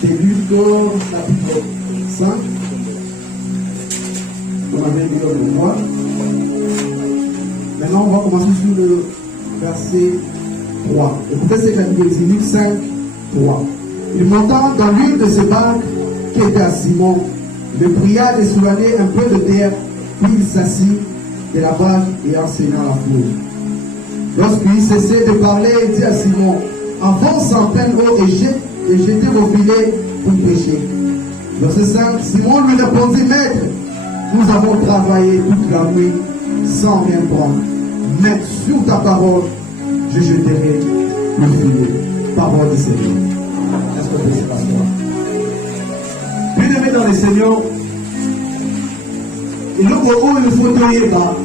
C'est Luc chapitre 5. On avait mis le voir. Maintenant, on va commencer sur le verset 3. Écoutez ce qu'il dit, Luc 5, 3. Il monta dans l'une de ces barques qui était à Simon, le pria de s'éloigner un peu de terre, puis il s'assit de la barque et enseigna la foule. Lorsqu'il cessait de parler, il dit à Simon, avance en pleine eau et jetez vos filets pour pêcher. Verset 5, Simon lui répondit, Maître, nous avons travaillé toute la nuit sans rien prendre. Mais sur ta parole, je jeterai le filet. Parole du Seigneur. Est-ce qu'on peut se passer? Bien-aimé dans le Seigneur, et le moment où il faut tenir là,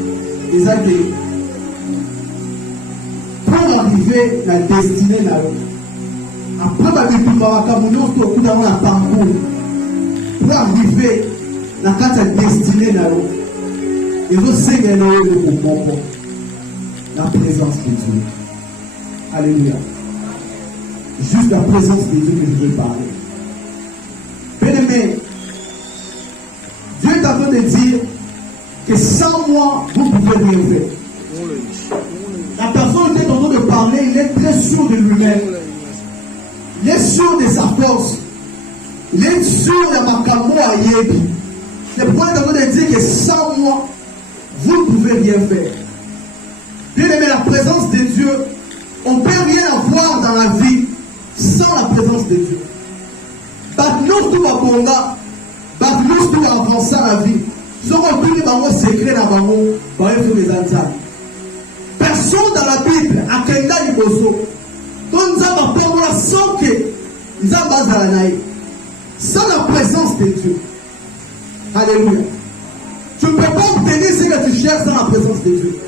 les athées, pour arriver à la destinée là, après ma vie, pour avoir un parcours, pour arriver à la destinée là, il faut saigner la présence de Dieu. Alléluia. Juste la présence de Dieu que je veux parler. Bien-aimé, Dieu est en train de dire que sans moi, vous ne pouvez rien faire. La personne qui est en train de parler, il est très sûr de lui-même. Il est sûr de sa force. Il est sûr de ma camo à Yébi. C'est pourquoi il est en train de dire que sans moi, vous ne pouvez rien faire. Bien-aimé, la présence de Dieu, on ne peut rien avoir dans la vie sans la présence de Dieu. Nous tout va bonga, nous tout va avancer la vie. Ce qu'on peut dire dans secret dans les antennes. Personne dans la Bible a Kenda Iboso. Quand nous avons pas sans que nous avons sans la présence de Dieu. Alléluia. Tu ne peux pas obtenir ce que tu cherches sans la présence de Dieu.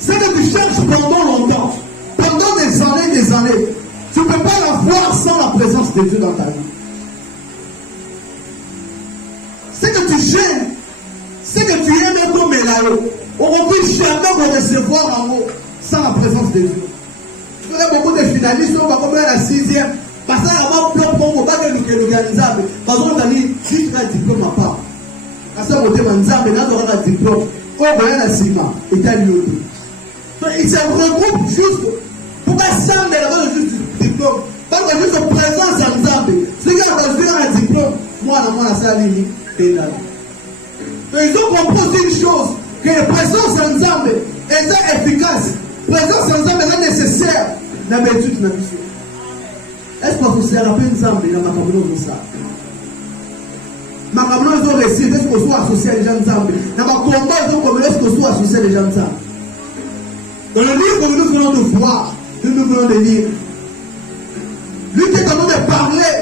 Ce que tu cherches pendant longtemps, pendant des années, tu ne peux pas l'avoir sans la présence de Dieu dans ta vie. Ce que tu gênes, ce que tu aimes comme là-haut, on ne peut jamais recevoir en haut sans la présence de Dieu. Il y a beaucoup de finalistes, on va comme la 6e, parce que là-bas, on va pas que nous organisons, parce qu'on a dit, juste un diplôme à part. Parce que on a un diplôme, on va aller à Sima, et à l'IOT. Il se regroupe juste pour pas s'amener là-bas juste du diplôme. Parce que juste en présence en Zambie, ceux qui ont reçu un diplôme, moi, la salle, ils ont compris une chose, que la présence en Zambie est efficace. La présence en Zambie est nécessaire dans l'étude de la mission. Est-ce que vous savez, après une Zambie, il y a ma communauté de ça. Ma communauté de récit, est-ce qu'on soit associé à les gens de Zambie? Dans ma combat, est-ce qu'on soit associé à les gens de Zambie? Dans le livre que nous venons de voir, nous venons de lire, lui qui est en train de parler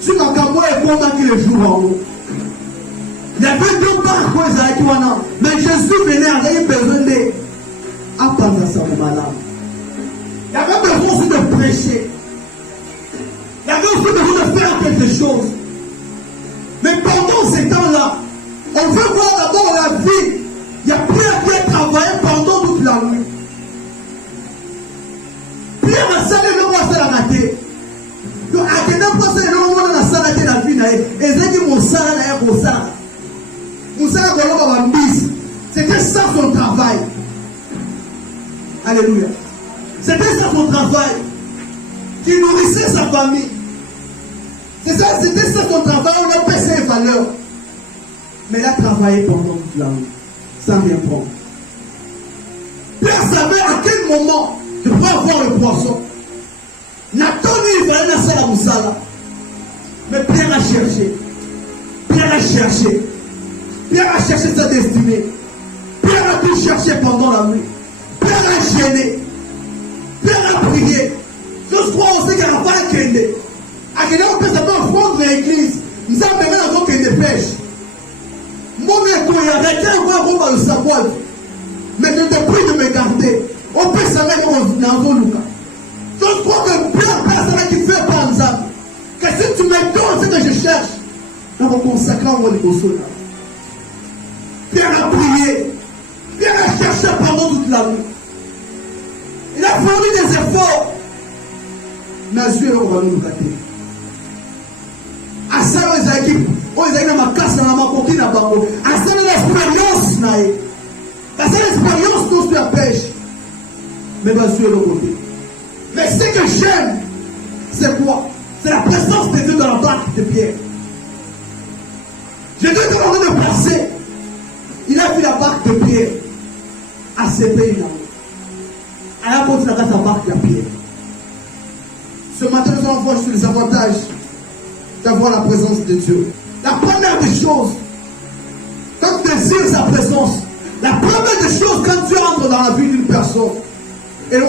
sur ma camo et comment il est jour en haut. Il y avait deux parcours, mais Jésus venait avec besoin d'apprendre à sa malade. Il y avait besoin aussi de prêcher. Il y avait aussi besoin de faire quelque chose. Mais pendant ces temps-là, on veut voir d'abord la vie. Il y a Pierre qui a travaillé pendant toute la nuit. Pierre a salé le roi à la raté. Donc, à quel point c'est le roi dans la salle de la vie, et c'est que mon salaire est pour ça. Mon salaire est pour la mise. C'était ça son travail. Alléluia. C'était ça son travail. Qui nourrissait sa famille. C'était ça son travail. On a payé ses valeurs. Mais il a travaillé pendant toute la nuit. Sans rien prendre. Pierre savait à quel moment il pouvait avoir le poisson. Nathan, il fallait lancer la moussala. Mais Pierre a cherché. Pierre a cherché. Pierre a cherché sa destinée. Pierre a tout cherché pendant la nuit. Pierre a gêné. Pierre a prié. Je crois aussi qu'il n'y a pas un kende. À quel moment on peut savoir fondre l'église. Nous avons besoin d'avoir kende pêche. Mon écho, il y a quelqu'un qui va le savoir. Mais je te prie de me garder. On peut savoir qu'on a un Lucas. Je crois que Pierre personne qui fait pas en Zambie. Que si tu me donnes ce que je cherche, nous allons consacrer en moi les là. Pierre a prié. Pierre a cherché pendant toute la nuit. Il a fourni des efforts. Mais Dieu va nous gâter. asala ezalaki oyo ezalaki na makasi na makoki na bango asala na expérience na ye basala expérience nyonso ya pêche mais bazwi eloko te. Mais ce que j'aime c'est quoi? C'est la présence de Dieu dans la barque de Pierre. Jésus est en train de passer. Il a vu la barque de Pierre à ses pays là. Elle a continué à sa barque de Pierre. Ce matin, nous allons voir sur les avantages d'avoir la présence de Dieu. La première des choses, quand tu désires sa présence, la première des choses, quand Dieu entre dans la vie d'une personne, et là,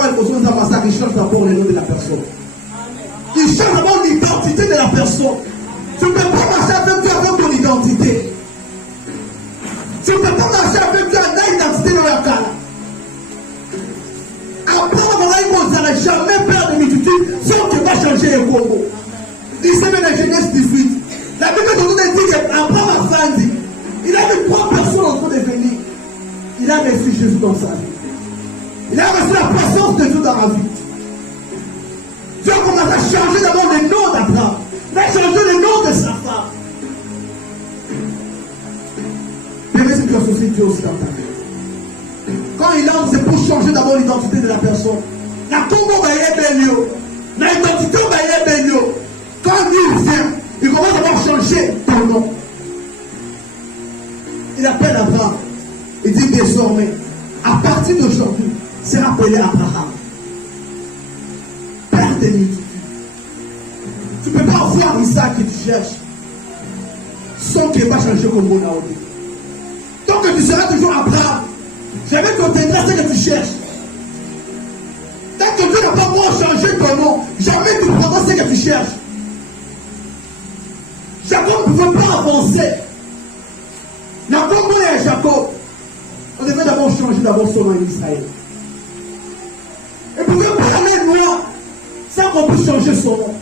il change d'abord le nom de la personne. Il change d'abord l'identité de la personne. Tu ne peux pas marcher avec Dieu avec ton identité. Tu ne peux pas marcher avec Dieu avec l'identité de la cara. Après, on n'aurait jamais peur de multitude, sauf qu'il va changer les Congo. Il s'est mis dans Genèse 18. La Bible nous dit qu'Abraham a grandi. Il avait 3 personnes en train de venir. Il a reçu Jésus dans sa vie. Il a reçu la présence de Dieu dans la vie. Dieu commence à changer d'abord le nom d'Abraham. Il a changé le nom de sa femme. Bien, c'est que la société aussi dans ta vie. Quand il entre, c'est pour changer d'abord l'identité de la personne. La Congo va y être lieu. L'identité va y être lieu. Quand lui vient, il commence à changer ton nom. Il appelle Abraham. Il dit désormais, à partir d'aujourd'hui, c'est appelé Abraham. Père des multitudes. Tu ne peux pas voir Isaac que tu cherches sans qu'il va changer comme mon nom. Tant que tu seras toujours Abraham, jamais tu obtiendras ce que tu cherches. Tant que Dieu n'a pas encore changé ton nom, jamais tu prendras ce que tu cherches. Jacob ne pouvait pas avancer. Jacob et Jacob, on devait d'abord changer son nom en Israël. Et pour que parler loin, sans qu'on puisse changer son nom.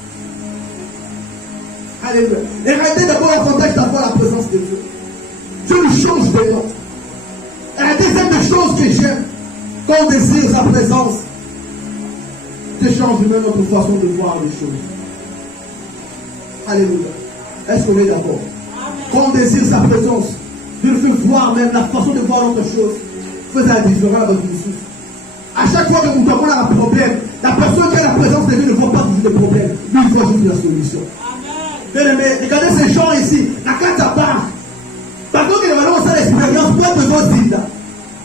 Alléluia. Et regardez d'abord l'avantage d'avoir la présence de Dieu. Dieu nous change de nom. Et la deuxième des choses que j'aime, quand on désire sa présence, Dieu change même notre façon de voir les choses. Alléluia. Est-ce qu'on est d'accord? Quand on désire sa présence, Dieu nous fait voir même la façon de voir autre chose. Faisait la différence avec Jésus. À chaque fois que nous avons un problème, la personne qui a la présence de Dieu ne voit pas toujours le problème. Lui, il voit juste la solution. Bien aimé, regardez ces gens ici, la carte à part. Par contre, il y a ça l'expérience, pas besoin d'île.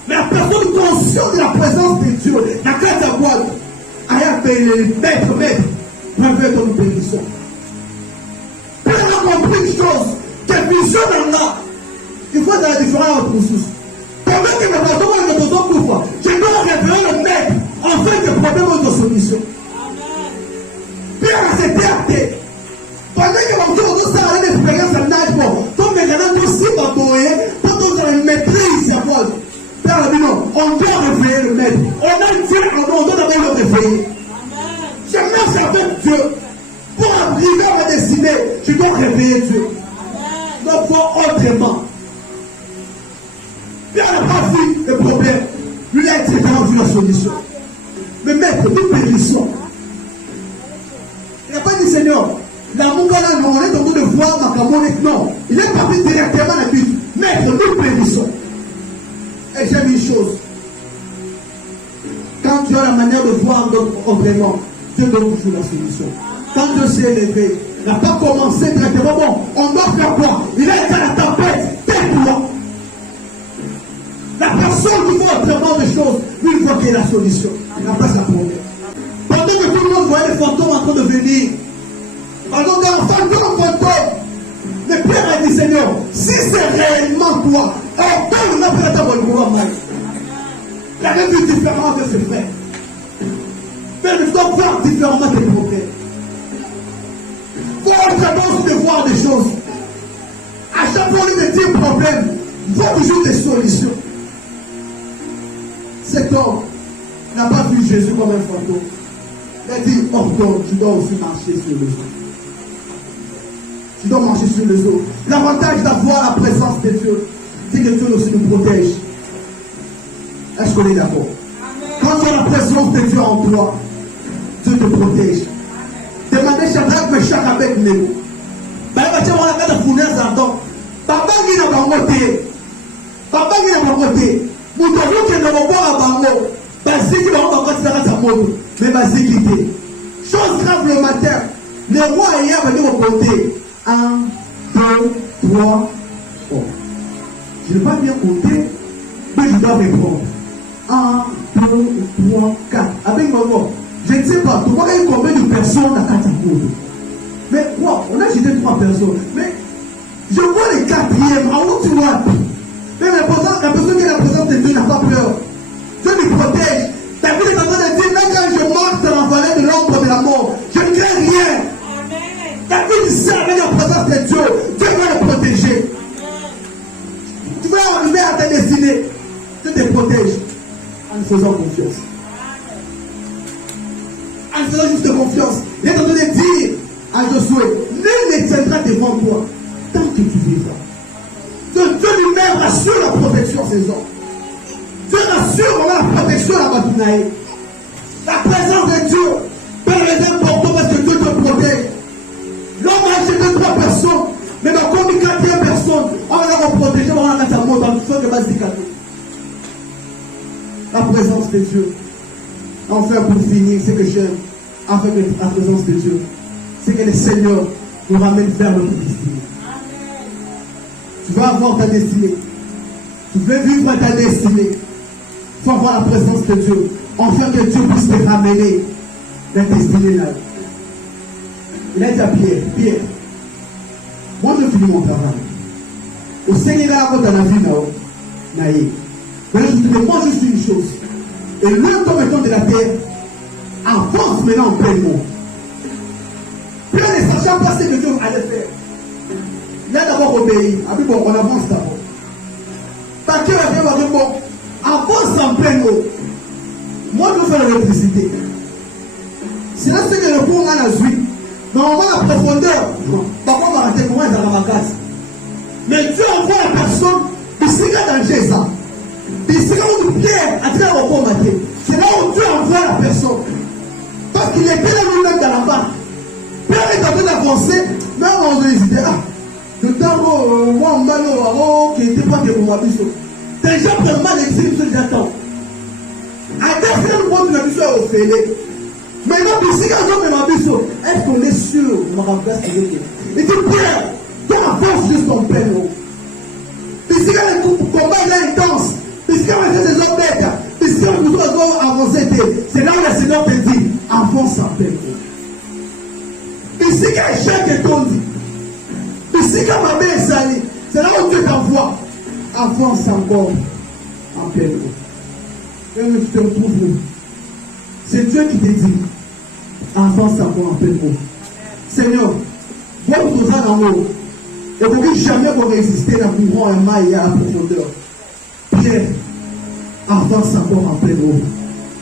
Mais la personne consciente de la présence de Dieu, la carte à boîte, aïe, maître, préfère ton bénédiction. Puis on a compris une chose, que vision en a, il faut la différence entre nous. Pendant que nous avons besoin de pouvoir, je dois révéler le maître en fait des problèmes de solution. Puis on s'est perdu. Pendant que nous avons ça une expérience en âge, donc maintenant nous aussi va boyer, pour nous avoir une maîtrise à moi. On doit réveiller le maître. On a Dieu, on doit d'abord le réveiller. Je marche avec Dieu. Pour arriver à ma destinée, je dois réveiller Dieu. Donc, voir autrement. Puis on n'a pas vu le problème. Lui a directement vu la solution. Mais maître, nous périssons. Il n'a pas dit Seigneur, l'amour qu'on a, on est en train de voir ma camonette. Non, il est parti directement à la but. Maître, nous périssons. Et j'aime une chose. Quand tu as la manière de voir autrement, Dieu donne toujours la solution. Quand Dieu s'est levé, il n'a pas commencé directement. Bon, on doit faire quoi? Il a été à la tempête, tais-toi. La personne qui voit autrement des choses, lui, il voit qu'il y a la solution. Il n'a pas sa problème. Pendant que tout le monde voyait les fantômes en train de venir, pendant qu'un fantôme, le Père a dit Seigneur, si c'est réellement toi, alors quand on a pris la table, on va mal. Il avait vu différemment de ses frères. Mais il doit voir différemment des problèmes. Il faut vraiment de voir des choses. À chaque fois qu'il y a un problème, il faut toujours des solutions. Cet homme n'a pas vu Jésus comme un fantôme. Il a dit, ordonne, tu dois aussi marcher sur les eaux. Tu dois marcher sur les eaux. L'avantage d'avoir la présence de Dieu, c'est que Dieu aussi nous protège. Est-ce qu'on est d'accord? Quand tu as la présence de Dieu en toi, Dieu te protège. Demandez Shadrach, Meshach, Abednego. Bah, tu vois, la carte de fournaise d'ardent. Papa qui n'a pas monté. Papa qui n'a pas monté. Nous devons que nous voir à Bango. Parce qu'il va encore faire sa moto. Mais parce qu'il était. Chose grave le matin. Le roi hier va nous compter. 1, 2, 3, 4. Je ne vais pas bien compter, mais je dois répondre. 1, 2, 3, 4. Avec maman, je ne sais pas, tu vois combien de personnes dans 4 motos. Mais quoi, on a jeté 3 personnes. Mais je vois les 4e, en haut tu vois. Mais la personne qui est la présence de Dieu n'a pas peur. Dieu nous protège. Ta vie est en train de dire, même quand je marche dans la vallée de l'ombre de la mort, je ne crains rien. Ta vie sait avec la présence de Dieu. Dieu va le protéger. Tu vas arriver à ta destinée. Dieu te protège en faisant confiance. En faisant juste confiance. Il est en train de dire à Josué, nul ne tiendra devant toi tant que tu vivras. Donc Dieu lui-même rassure la protection de ses hommes. Dieu rassure la protection de la Batinaï. La présence de Dieu peut être important parce que Dieu te protège. L'homme a jeté 3 personnes, mais dans comme 4e personne, on va la protéger, on va la mettre à mort dans le feu de base du cadeau. La présence de Dieu. Enfin, pour finir, ce que j'aime avec la présence de Dieu, c'est que le Seigneur nous ramène vers notre destinée. Tu vas avoir ta destinée. Tu veux vivre ta destinée. Il faut avoir la présence de Dieu. Enfin que Dieu puisse te ramener la destinée là. Il a dit à Pierre, Pierre, moi je finis mon travail. Au Seigneur, quand on a vu là, mais je te demande juste une chose. Et le temps de la terre avance maintenant en plein monde. Plein ne sachant pas ce que Dieu allait faire. Il a d'abord obéi. Après, bon, on avance d'abord. Parce que bon, avance en plein eau. Moi, je fais l'électricité. C'est là ce que le pont a la suite. Normalement, la profondeur, par contre, on va rater comment ils ont la casse. Mais Dieu envoie la personne, il sera danger ça. Il sera une pierre à travers le pont maté. C'est là où Dieu envoie la personne. Parce qu'il était là lui-même dans la barre. Pierre est en train d'avancer, mais on va hésiter. Ah, le temps où moi, on m'a dit, qui n'était pas de mon abisso. Déjà, vraiment, l'exil, je j'attends. À définir le monde de la mission au fêlé. Maintenant, si quand on m'a dit, est-ce qu'on est sûr de ma remplace qui est? Il dit, Pierre, toi, avance juste ton plein eau. Puis si quand le combat est intense, puis si quand on fait des autres bêtes, puis si on doit avancer, c'est là où le Seigneur te dit, avance en plein eau. Puis si quand l'échec est tombé, puis si quand ma mère est salée, c'est là où Dieu t'envoie, avance encore en plein eau. Et nous te retrouvons. C'est Dieu qui te dit, avance encore en plein eau. Seigneur, moi, nous sommes en haut. Et vous ne jamais résister à un courant, un maille et à la profondeur. Pierre, avance encore en plein eau.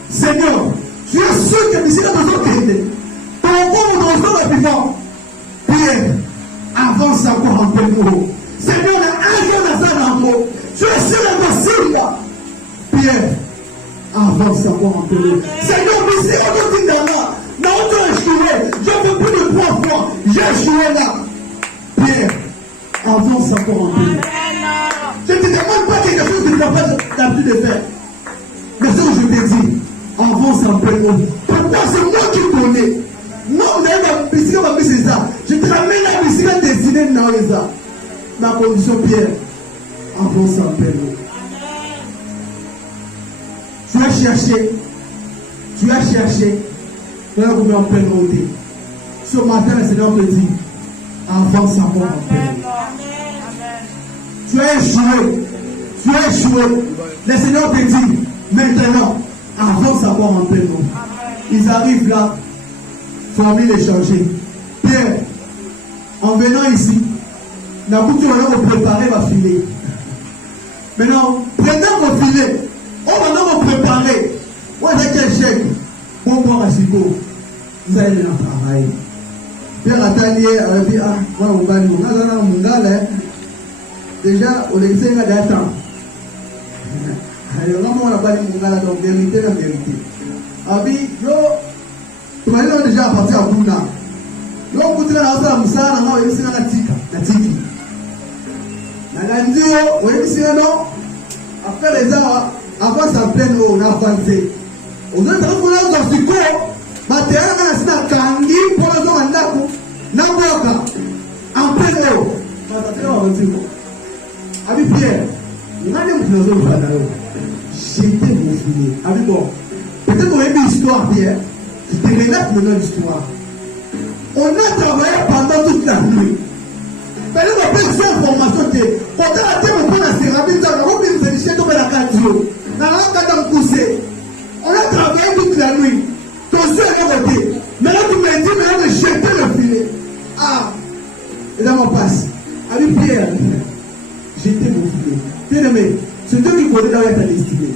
Seigneur, tu es sûr que d'ici la maison t'aider. Par rapport au besoin de vivant, Pierre, avance encore en plein eau. Seigneur, il y a un jour dans un endroit. Tu es sûr impossible. Pierre, avance encore en plein eau. Seigneur, mais si on dit dans là, non, tu as échoué. Je veux plus de 3 fois. J'ai échoué là. Pierre, avance encore en plein eau. Je ne te demande pas quelque chose que tu n'as pas l'habitude de faire. Mais ce que je te dis, avance en plein eau. Pourquoi c'est moi qui connais? Moi, on a une piscine, on va mettre ça. Je te ramène la piscine destinée dans les arts. Ma condition, Pierre, avance en plein eau. Tu as cherché. Tu as cherché. Tu as trouvé en pleine eau. Ce matin, le Seigneur te dit, avance encore en plein eau. Tu as échoué. Tu as échoué. Le Seigneur te dit, maintenant, avance encore en plein eau. Ils arrivent là. Famille échangée. Pierre, en venant ici, la couture va vous préparer va filer. Maintenant, prenez vos filets. On va vous préparer. On va quel chèque. Bon, bon, Rasico. Vous allez dans le travail. Pierre Atalier a dit, ah, moi, on va nous. Déjà, on est ici à temps. Alors, on n'a pas dit Mungala, donc vérité, la vérité. Abi, yo. Tu m'as dit déjà à partir à Bouna. Donc, vous avez la moussa, vous avez la tika. La tiki. La gandio, vous avez non. Après les ans, avant ça pleine, on a avancé. On a travaillé dans ce corps. Matériel, on a kangi pour le temps en dako. N'importe en pleine eau. Avec Pierre, il y a des gens qui j'étais mon filet. Avec bon, peut-être qu'on a une histoire, Pierre. Je te relate maintenant l'histoire. On a travaillé pendant toute la nuit. Mais là, on a pris cette information. On a raté mon point à Sérapine. On a pris une félicité dans la radio. On a poussé. On a travaillé toute la nuit. Ton soeur est voté. Mais là, tu m'as dit, mais de jeter le filet. Ah, et là, on passe. Avec Pierre, j'étais mon filet. Bien aimé, c'est Dieu qui connaît dans ta destinée.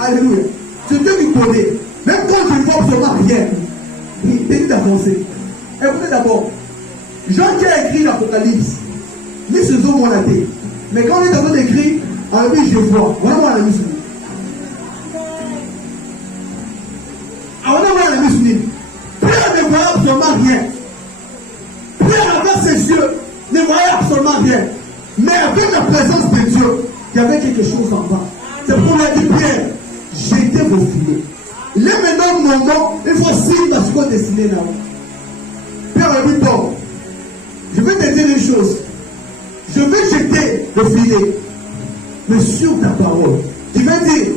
Alléluia. C'est Dieu qui connaît. Même quand tu ne vois absolument rien, il t'est d'avancer. Écoutez d'abord, Jean qui a écrit l'Apocalypse, mais ce sont mon athée. Mais quand on est en train d'écrire, en lui je vois. Voilà moi la mission. Alors moi la mission. Pierre ne voyait absolument rien. Pierre avec ses yeux ne voyait absolument rien. Mais avec la présence de Dieu, il y avait quelque chose en bas. C'est pour lui dire Pierre, j'étais vos filets. Là maintenant, mon nom, il faut signer dans ce qu'on dessiné là. Pierre a dit bon, je vais te dire une chose. Je vais jeter le filet, mais sur ta parole. Tu vas dire,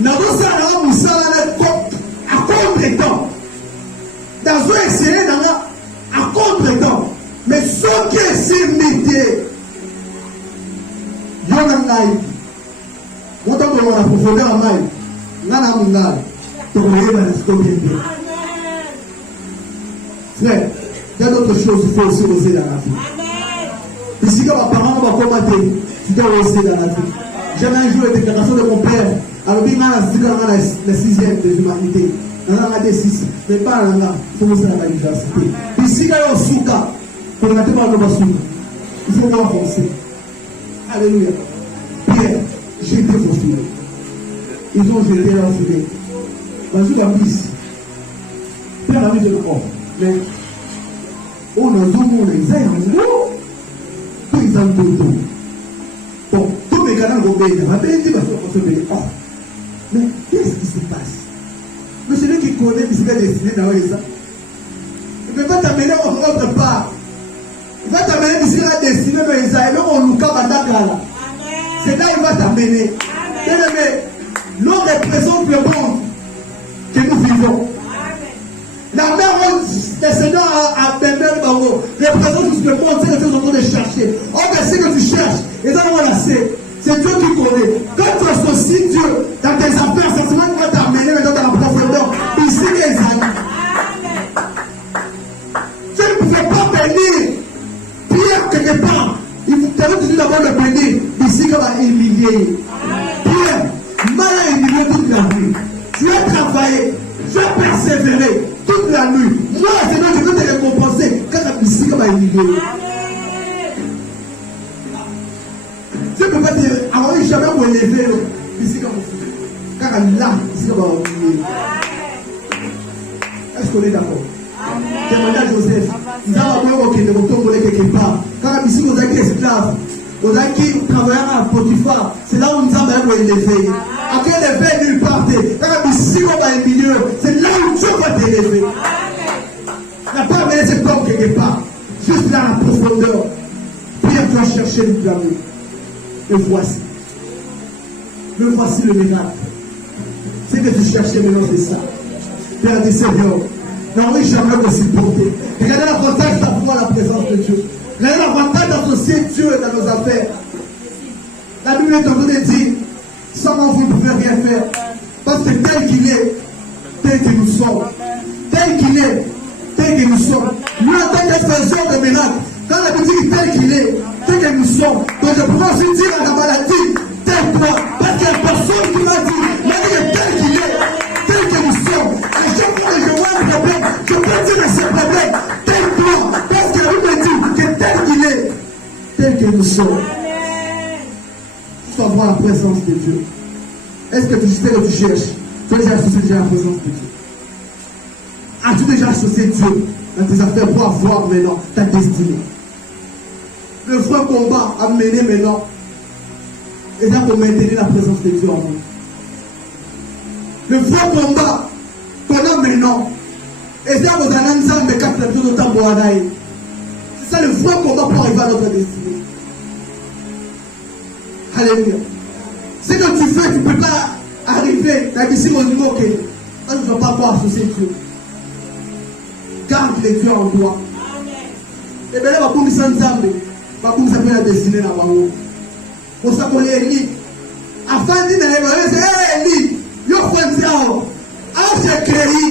n'avons ça là, nous sommes à contre-temps. Dans un essai, à contre-temps. Mais ce qui est simité, il y en a un aïe. On t'a donné la profondeur en maille. Là, là, mon gars. Frère, il y a d'autres choses qu'il faut aussi oser dans la vie. Ici, quand mes parents vont commenter, tu dois oser dans la vie. J'avais un jour la déclaration de mon père. Alors, il m'a dit dans la 6e de l'humanité. Dans la D6, mais pas dans la l'université. Ici, quand il y a un souka, pour ne pas le souka, il faut voir avancer. Alléluia. Pierre, j'étais vos filets. Ils ont jeté leur filet. Dans une ambition, Pierre a mis de corps. Mais on a deux mots, les uns, tous ils ont tout. Bon, tous mes canaux vont payer. Mais qu'est-ce qui se passe? Mais celui qui connaît, il s'est destiné dans ça. Il ne peut pas t'amener autre part. Il va t'amener ici la destinée, mais il a on nous kabandakala. C'est là qu'il va t'amener. Nous représentons le monde que nous vivons. La mère, les seigneurs à Bembel Bango, représente le monde, c'est ce que tu es en train de chercher. Oh, mais c'est que tu cherches, et dans le c'est Dieu qui connaît. Quand tu associes Dieu dans tes affaires, c'est seulement qu'il va t'amener dans la profondeur. Ici, les amis. Tu ne pouvais pas bénir Pierre quelque part. Il faut toujours d'abord le bénir. Ici, il va humilier. Pierre, mal à humilier toute la nuit. Tu as travaillé, tu as persévéré toute la nuit. Moi, Seigneur, je veux te récompenser quand la ici, il va humilier. Tu ne peux pas dire, alors jamais vous élever ici comme vous. Car là, ici comme vous. Est-ce qu'on est d'accord? Demandez à Joseph. Nous avons appris que nous sommes quelque part. Car ici, nous avons esclaves. Nous avons travaillé à Potiphar. C'est là où nous avons élevé. À quel élevé nulle part. Car ici, comme dans le milieu, c'est là où Dieu va t'élever. n'a pas amené cet homme quelque part. Juste là, la profondeur. Pierre doit chercher le clavier. Le voici. Le voici le miracle. C'est que tu cherchais maintenant, c'est ça. Père du Seigneur, n'envoie jamais de supporter. Regardez l'avantage d'avoir la présence de Dieu. Regardez l'avantage d'associer Dieu dans nos affaires. La Bible est en train de dire, sans moi vous ne pouvez rien faire. Parce que tel qu'il est, tel que nous sommes. Tel qu'il est, tel que nous sommes. Nous, en tant que faiseurs de miracles, quand la Bible dit tel qu'il est, tel que nous sommes, donc je pourrais aussi dire à la maladie, tel toi, parce qu'il y a personne qui m'a dit, mais tel qu'il est, tel que nous sommes. À chaque fois que je vois un problème, je peux dire à ce problème, tel toi, parce que la Bible dit que tel qu'il est, tel que nous sommes. Tu dois voir la présence de Dieu. Est-ce que tu sais que tu cherches? Tu es associé déjà à la présence de Dieu. As-tu déjà associé Dieu dans tes affaires pour avoir maintenant ta destinée? Le vrai combat à mener maintenant est là pour maintenir la présence de Dieu en nous. Le vrai combat qu'on a maintenant est là pour nous de capter tout le temps pour aller. C'est ça le vrai combat pour arriver à notre destinée. Alléluia. Ce que tu fais, tu ne peux pas arriver à ici au niveau que tu ne vas pas pouvoir associer Dieu. Garde les dieux en toi. Et bien là, on va commencer ensemble. On va commencer à la destinée là-bas. Pour ça qu'on est Élie. Afin de dire, Élie, yo Fonzao, Arche-Créi,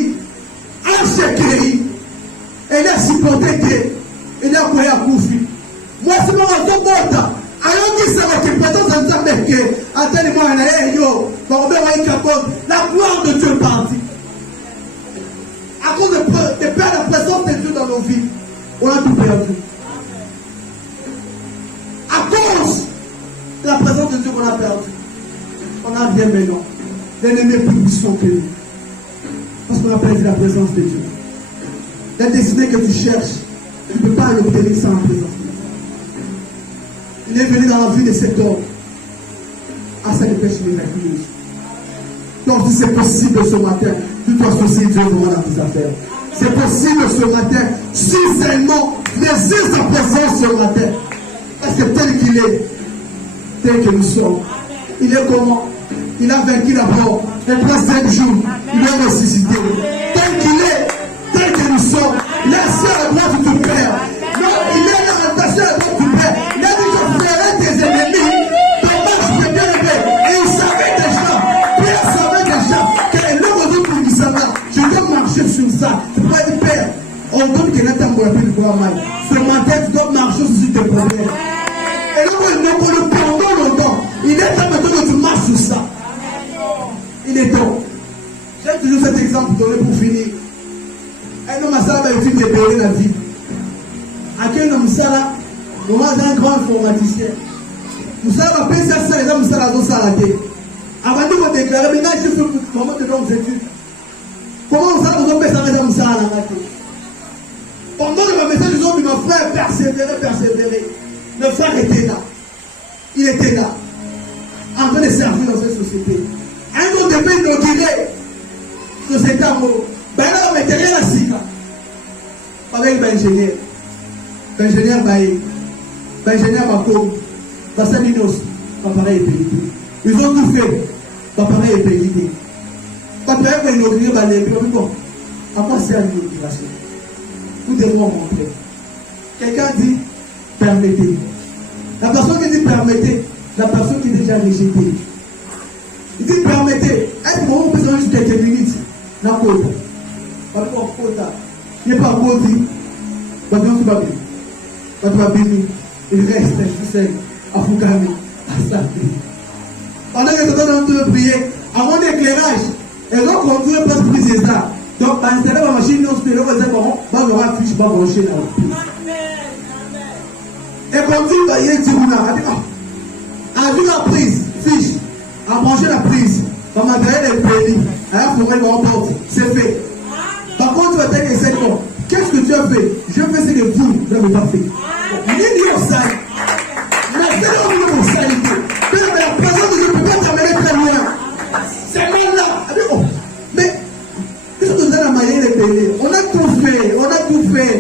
elle a supporté que, elle a créé à Koufi. Moi, c'est mon autre. Alors qu'il sera que peut-être ensemble que, à tel moment, la gloire de Dieu est partie. À cause de perdre la présence de Dieu dans nos vies, on a tout perdu. À cause de la présence de Dieu qu'on a perdu, on a bien maintenant. L'ennemi est plus puissant que nous. Parce qu'on a perdu la présence de Dieu. La destinée que tu cherches, tu ne peux pas l'obtenir sans la présence de Dieu. Il est venu dans la vie de cet homme à sa dépêche miraculeuse. Donc si c'est possible ce matin, tu dois associer Dieu vraiment dans tes affaires. C'est possible ce matin, si seulement résiste sa présence ce matin. Parce que tel qu'il est, tel que nous sommes, il est comment? Il a vaincu la mort. Et après 5 jours, il est ressuscité. Tel qu'il est, tel que nous sommes, il est assis à la droite du Père. Non, il est là, assis à la droite du Père. Il a dit que ferai tes ennemis, ton marche de bien-aimé. Et il savait déjà, Pierre savait déjà, que l'homme de tout qui s'en va, je dois marcher sur ça. Tu peux dire, Père, on donne que l'État pour la paix du mal. Ce matin, tu dois marcher sur tes problèmes. Et là, on le pendant longtemps. Il est temps maintenant que tu marches sur ça. Il est temps. J'aime toujours cet exemple donné pour finir. Un homme à ça va utiliser la vie. À quel homme ça là, on a un grand informaticien. Nous savons pas penser à ça, les hommes ça là, ça la tête. Avant de vous déclarer, maintenant je fais comment te donne études. Comment ça nous fait ça les hommes ça là la tête. Pendant le message du homme, mon frère persévérer. Le frère était là. Il était là. En train de servir dans cette société. Un autre devait inaugurer société en haut. Ben là, on mettait rien à Sika. Avec l'ingénieur. L'ingénieur Baye. L'ingénieur Bakom. Bassaminos. L'appareil est payé. Ils ont tout fait. L'appareil est payé. Quand tu as inauguré, bon, à quoi sert l'inauguration? Nous devons montrer. Quelqu'un dit permettez. La personne qui dit permettez, la personne qui est déjà rejetée. Il dit permettez. Est-ce que vous pouvez juste quelques minutes? N'a pas de pas de il n'est pas maudit. Il reste seul à Fougami, à Saint-Denis. Pendant que nous sommes en train de prier, à mon éclairage, et donc on doit pas se briser ça. Donc, à l'intérieur de la machine, on se fait le réservoir, on va avoir fiche, on va brancher dans le pied. Et quand tu vas y aller, tu as vu la prise, fiche, à brancher la prise, on m'a donné les pays, à la forêt de remporte, c'est fait. Par contre, tu vas dire que c'est bon. Qu'est-ce que tu as fait? Je fais ce que vous n'avez pas fait. L'universal. Mais c'est l'universalité. Mais la présence de Dieu ne peut pas t'amener très loin. C'est là. Mais, qu'est-ce que vous avez maillé les pays? On a tout fait. On a tout fait.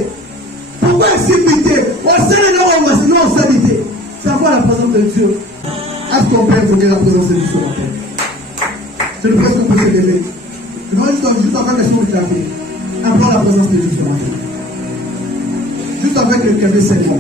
Pourquoi s'imiter? On sait les noms, on s'est imité. Savoir la présence de Dieu. Est-ce qu'on peut invoquer la présence de Dieu sur la terre? C'est le presque qu'on peut se lever. Non, juste avant la chose de la vie. Implore la présence de Dieu sur la terre. Juste avec le café seulement.